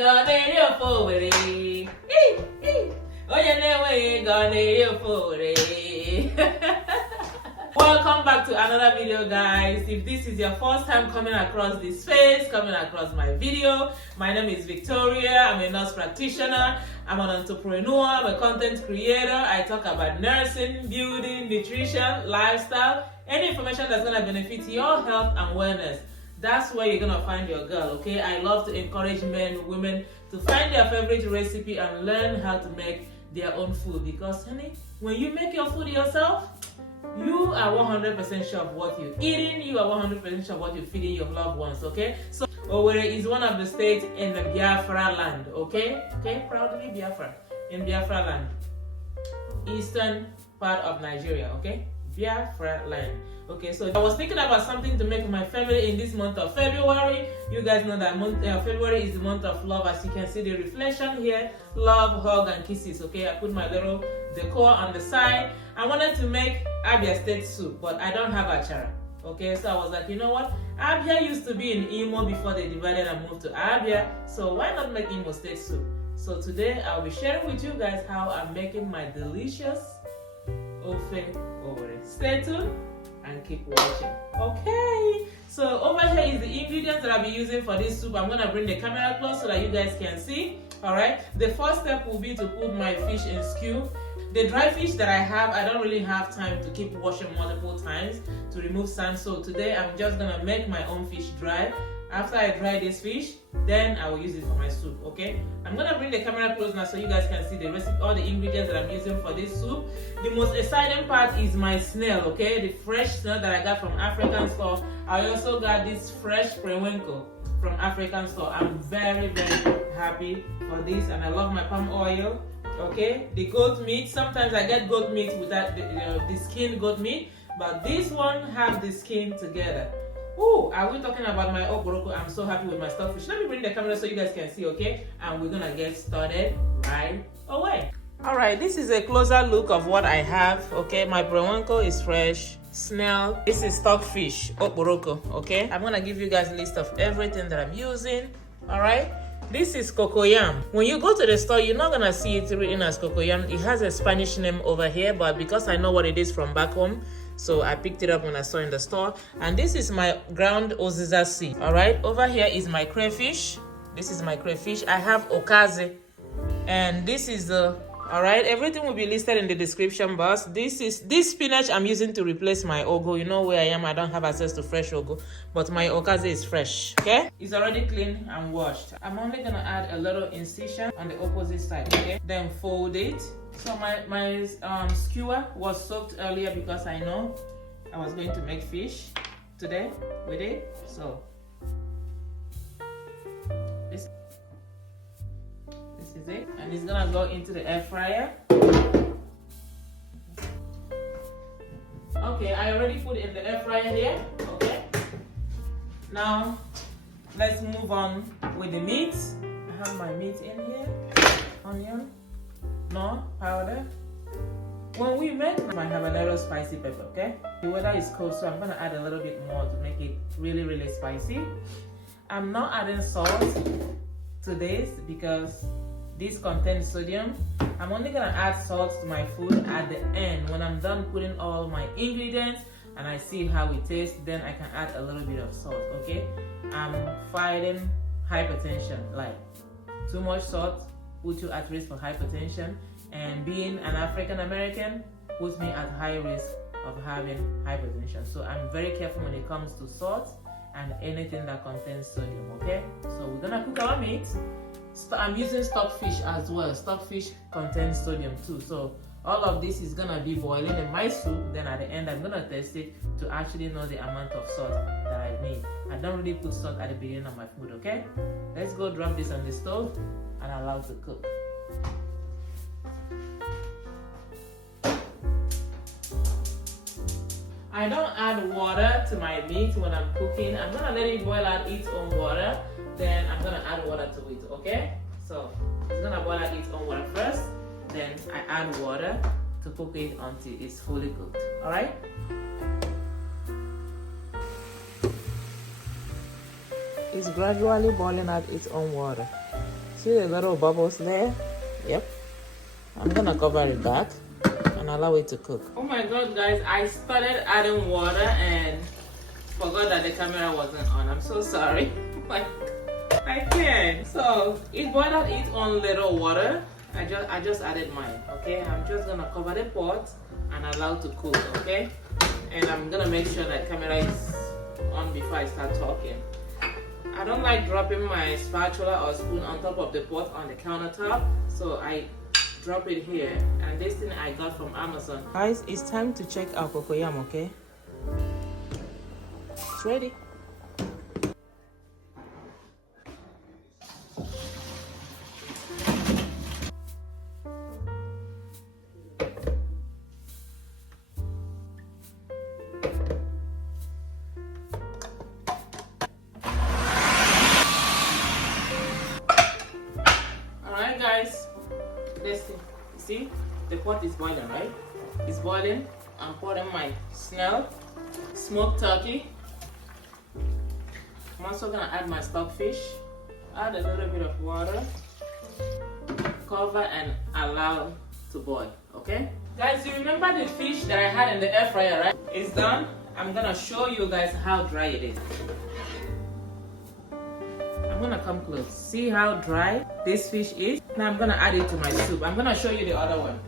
gonna your Owerri. Oh, you never gonna your Owerri. Welcome back to another video, guys. If this is your first time coming across this space, coming across my video, my name is Victoria. I'm a nurse practitioner. I'm an entrepreneur. I'm a content creator. I talk about nursing, beauty, nutrition, lifestyle, any information that's going to benefit your health and wellness. That's where you're going to find your girl, okay? I love to encourage men, women to find their favorite recipe and learn how to make their own food, because, honey, when you make your food yourself, you are 100% sure of what you're eating. You are 100% sure of what you're feeding your loved ones, okay? So, Owerri is one of the states in the Biafra land, okay? Okay, proudly Biafra. In Biafra land. Eastern part of Nigeria, okay? Biafra land. Okay, so I was thinking about something to make my family in this month of February. You guys know that February is the month of love. As you can see the reflection here, love, hug, and kisses. Okay, I put my little decor on the side. I wanted to make Abia State soup, but I don't have achara. Okay, so I was like, you know what? Abia used to be in Imo before they divided and moved to Abia. So why not make Imo State soup? So today I'll be sharing with you guys how I'm making my delicious OFE Owerri. Stay tuned and keep watching. Okay, so over here is the ingredients that I'll be using for this soup. I'm gonna bring the camera close so that you guys can see. All right, the first step will be to put my fish in stew. The dry fish that I have, I don't really have time to keep washing multiple times to remove sand, so today I'm just gonna make my own fish dry. After I dry this fish, then I will use it for my soup, okay? I'm gonna bring the camera close now so you guys can see the recipe, all the ingredients that I'm using for this soup. The most exciting part is my snail, okay? The fresh snail that I got from African store. I also got this fresh Periwinkle from African store. I'm very, very happy for this, and I love my palm oil, okay? The goat meat, sometimes I get goat meat without the skin goat meat, but this one have the skin together. Oh, are we talking about my okporoko? I'm so happy with my stockfish. Let me bring the camera so you guys can see, okay? And we're gonna get started right away. All right, this is a closer look of what I have, okay? My periwinkle is fresh. Snail, this is stockfish, okporoko, okay? I'm gonna give you guys a list of everything that I'm using, all right? This is Cocoyam. When you go to the store, you're not gonna see it written as Cocoyam. It has a Spanish name over here, but because I know what it is from back home, so I picked it up when I saw it in the store. And this is my ground Uzazi. All right, over here is my crayfish. This is my crayfish. I have Uzazi, and this is the. All right, everything will be listed in the description box. This spinach I'm using to replace my ugu. You know where I am, I don't have access to fresh ugu, but my Uzazi is fresh, okay? It's already clean and washed. I'm only gonna add a little incision on the opposite side, okay? Then fold it. So my skewer was soaked earlier because I know I was going to make fish today with it. So this is it, and it's gonna go into the air fryer. Okay, I already put it in the air fryer here. Okay, now let's move on with the meat. I have my meat in here, onion, Knor powder. When we make my Habanero spicy pepper, okay? The weather is cold, so I'm gonna add a little bit more to make it really, really spicy. I'm not adding salt to this because this contains sodium. I'm only gonna add salt to my food at the end when I'm done putting all my ingredients and I see how it tastes. Then I can add a little bit of salt, okay? I'm fighting hypertension. Like, too much salt put you at risk for hypertension, and being an African American puts me at high risk of having hypertension. So I'm very careful when it comes to salt and anything that contains sodium, okay? So we're gonna cook our meat. I'm using stockfish as well. Stockfish contains sodium too. So all of this is gonna be boiling in my soup. Then at the end, I'm gonna taste it to actually know the amount of salt that I need. I don't really put salt at the beginning of my food, okay? Let's go drop this on the stove and allow it to cook. I don't add water to my meat when I'm cooking. I'm gonna let it boil out its own water, then I'm gonna add water to it, okay? So it's gonna boil out its own water first, then I add water to cook it until it's fully cooked, all right? It's gradually boiling out its own water. See the little bubbles there? Yep. I'm gonna cover it back and allow it to cook. Oh my god, guys, I started adding water and forgot that the camera wasn't on. I'm so sorry. Like, I can't. So it boiled its own little water. I just added mine. Okay, I'm just gonna cover the pot and allow it to cook. Okay, and I'm gonna make sure that camera is on before I start talking. I don't like dropping my spatula or spoon on top of the pot on the countertop, so I drop it here. And this thing I got from Amazon. Guys, it's time to check our cocoyam, okay? It's ready. Guys, let's see, the pot is boiling, right? It's boiling. I'm pouring my smoked turkey. I'm also gonna add my stockfish, add a little bit of water, cover and allow to boil. Okay, guys, you remember the fish that I had in the air fryer, right? It's done. I'm gonna show you guys how dry it is. I'm gonna come close. See how dry this fish is? Now I'm gonna add it to my soup. I'm gonna show you the other one.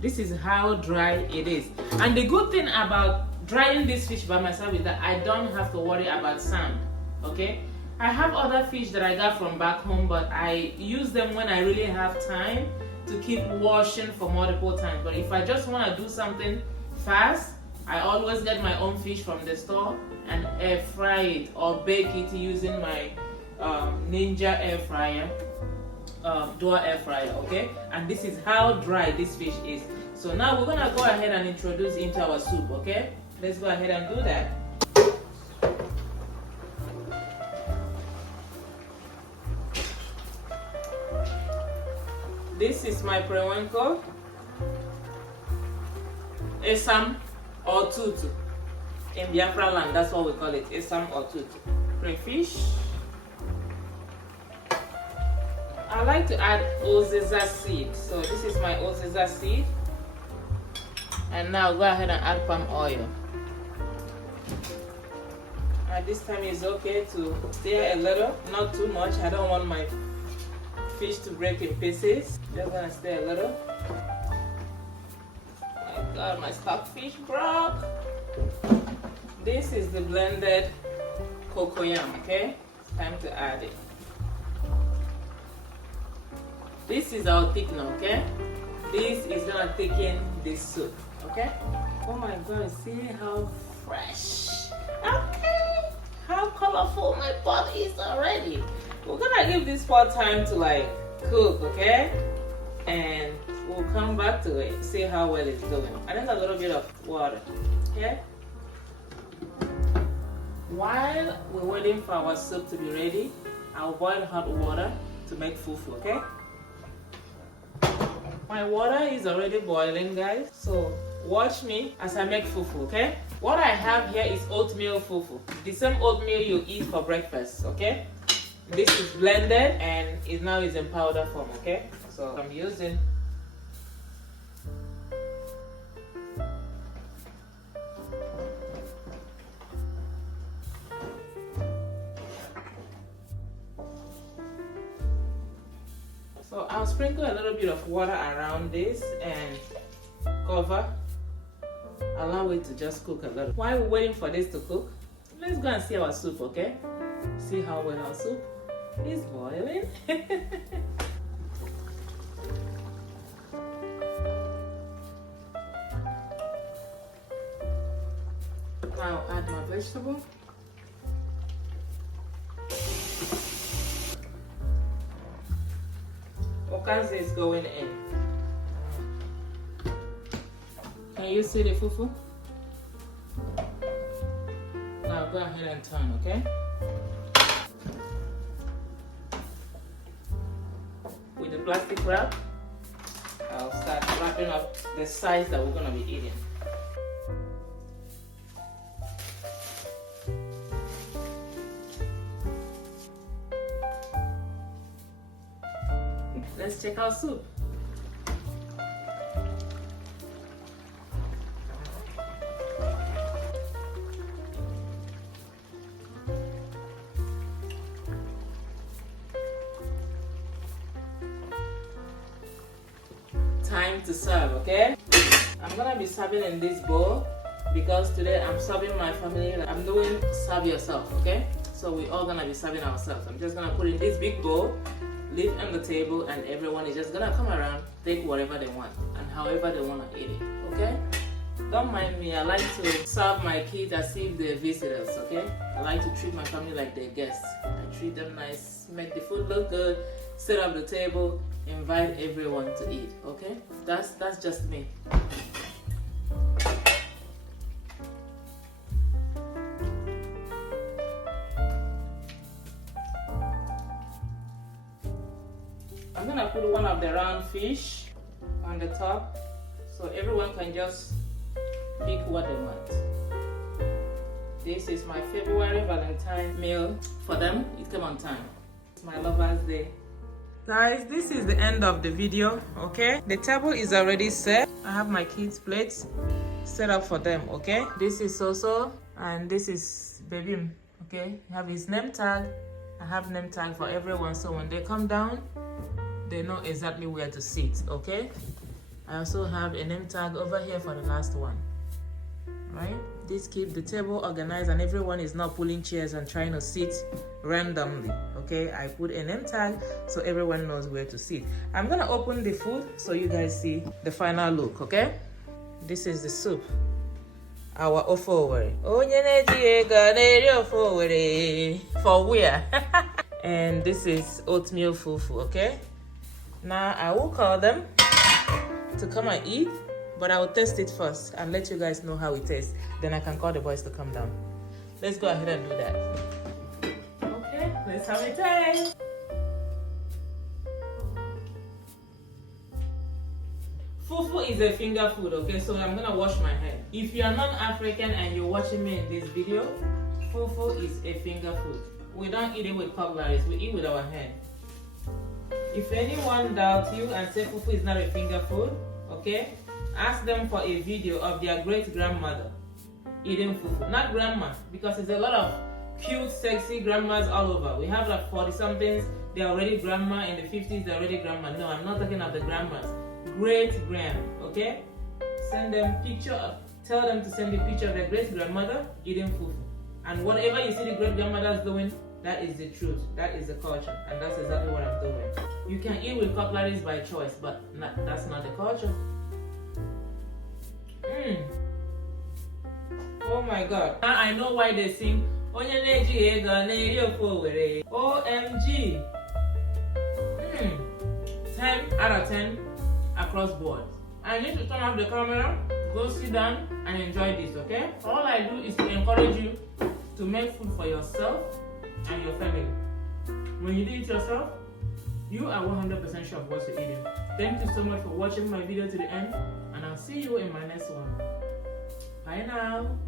This is how dry it is. And the good thing about drying this fish by myself is that I don't have to worry about sand. Okay? I have other fish that I got from back home, but I use them when I really have time to keep washing for multiple times. But if I just want to do something fast, I always get my own fish from the store and air fry it or bake it using my Ninja air fryer, door air fryer. Okay, and this is how dry this fish is. So now we're gonna go ahead and introduce it into our soup. Okay, let's go ahead and do that. This is my periwinkle, esam or tutu. In Biafra land, that's what we call it, esam or tutu. Crayfish. I like to add Uzazi seed. So this is my Uzazi seed. And now go ahead and add palm oil. At this time it's okay to stir a little, not too much. I don't want my fish to break in pieces. Just gonna stir a little. My god, my stockfish broke. This is the blended cocoyam, okay? It's time to add it. This is our thickener, okay? This is gonna thicken this soup, okay? Oh my god, see how fresh. Okay, how colorful my pot is already. We're gonna give this pot time to like cook, okay? And we'll come back to it, see how well it's doing. I need a little bit of water, okay? While we're waiting for our soup to be ready, I'll boil hot water to make fufu, okay? My water is already boiling, guys, so watch me as I make fufu, okay? What I have here is oatmeal fufu, the same oatmeal you eat for breakfast, okay? This is blended and it now is in powder form, okay? So I'm using So I'll sprinkle a little bit of water around this and cover. Allow it to just cook a little. While we're waiting for this to cook, let's go and see our soup, okay? See how well our soup is boiling. Now I'll add my vegetable. Uzazi is going in. Can you see the fufu? Now go ahead and turn, okay? With the plastic wrap, I'll start wrapping up the size that we're gonna be eating. let's check our soup. Time to serve, okay? I'm gonna be serving in this bowl because today I'm serving my family. I'm doing serve yourself, okay? So we're all gonna be serving ourselves. I'm just gonna put in this big bowl, leave on the table, and everyone is just gonna come around, take whatever they want and however they wanna eat it, okay? Don't mind me, I like to serve my kids as if they're visitors, okay? I like to treat my family like they're guests. I treat them nice, make the food look good, set up the table, invite everyone to eat, okay? That's just me. I'm gonna put one of the round fish on the top so everyone can just pick what they want. This is my February Valentine meal for them. It came on time. It's my lover's day. Guys, this is the end of the video, okay? The table is already set. I have my kids' plates set up for them, okay? This is Soso and this is Baby, okay? You have his name tag. I have name tag for everyone so when they come down, they know exactly where to sit, okay? I also have a name tag over here for the last one, right? This keeps the table organized and everyone is not pulling chairs and trying to sit randomly, okay? I put a name tag so everyone knows where to sit. I'm gonna open the food so you guys see the final look, okay? This is the soup. Our Owerri. For where? And this is oatmeal fufu, okay? Now I will call them to come and eat, but I will taste it first and let you guys know how it tastes. Then I can call the boys to come down. Let's go ahead and do that. Okay, let's have a taste. Fufu is a finger food, okay? So I'm gonna wash my hand. If you are non-African and you're watching me in this video, fufu is a finger food. We don't eat it with cutlery, we eat with our hand. If anyone doubts you and say fufu is not a finger food, okay, ask them for a video of their great-grandmother eating fufu. Not grandma, because there's a lot of cute, sexy grandmas all over. We have like 40-somethings, they're already grandma. In the 50s, they're already grandma. No, I'm not talking of the grandmas. Great-grand, okay? Send them picture, tell them to send you a picture of their great-grandmother eating fufu. And whatever you see the great-grandmother's doing, that is the truth, that is the culture, and that's exactly what I'm doing. You can eat with cutlery by choice, but that's not the culture. Oh my God. Now I know why they sing OMG. 10 out of 10 across board. I need to turn off the camera, go sit down and enjoy this, okay? All I do is to encourage you to make food for yourself and your family. When you do it yourself, you are 100% sure of what you're eating. Thank you so much for watching my video to the end, and I'll see you in my next one. Bye now.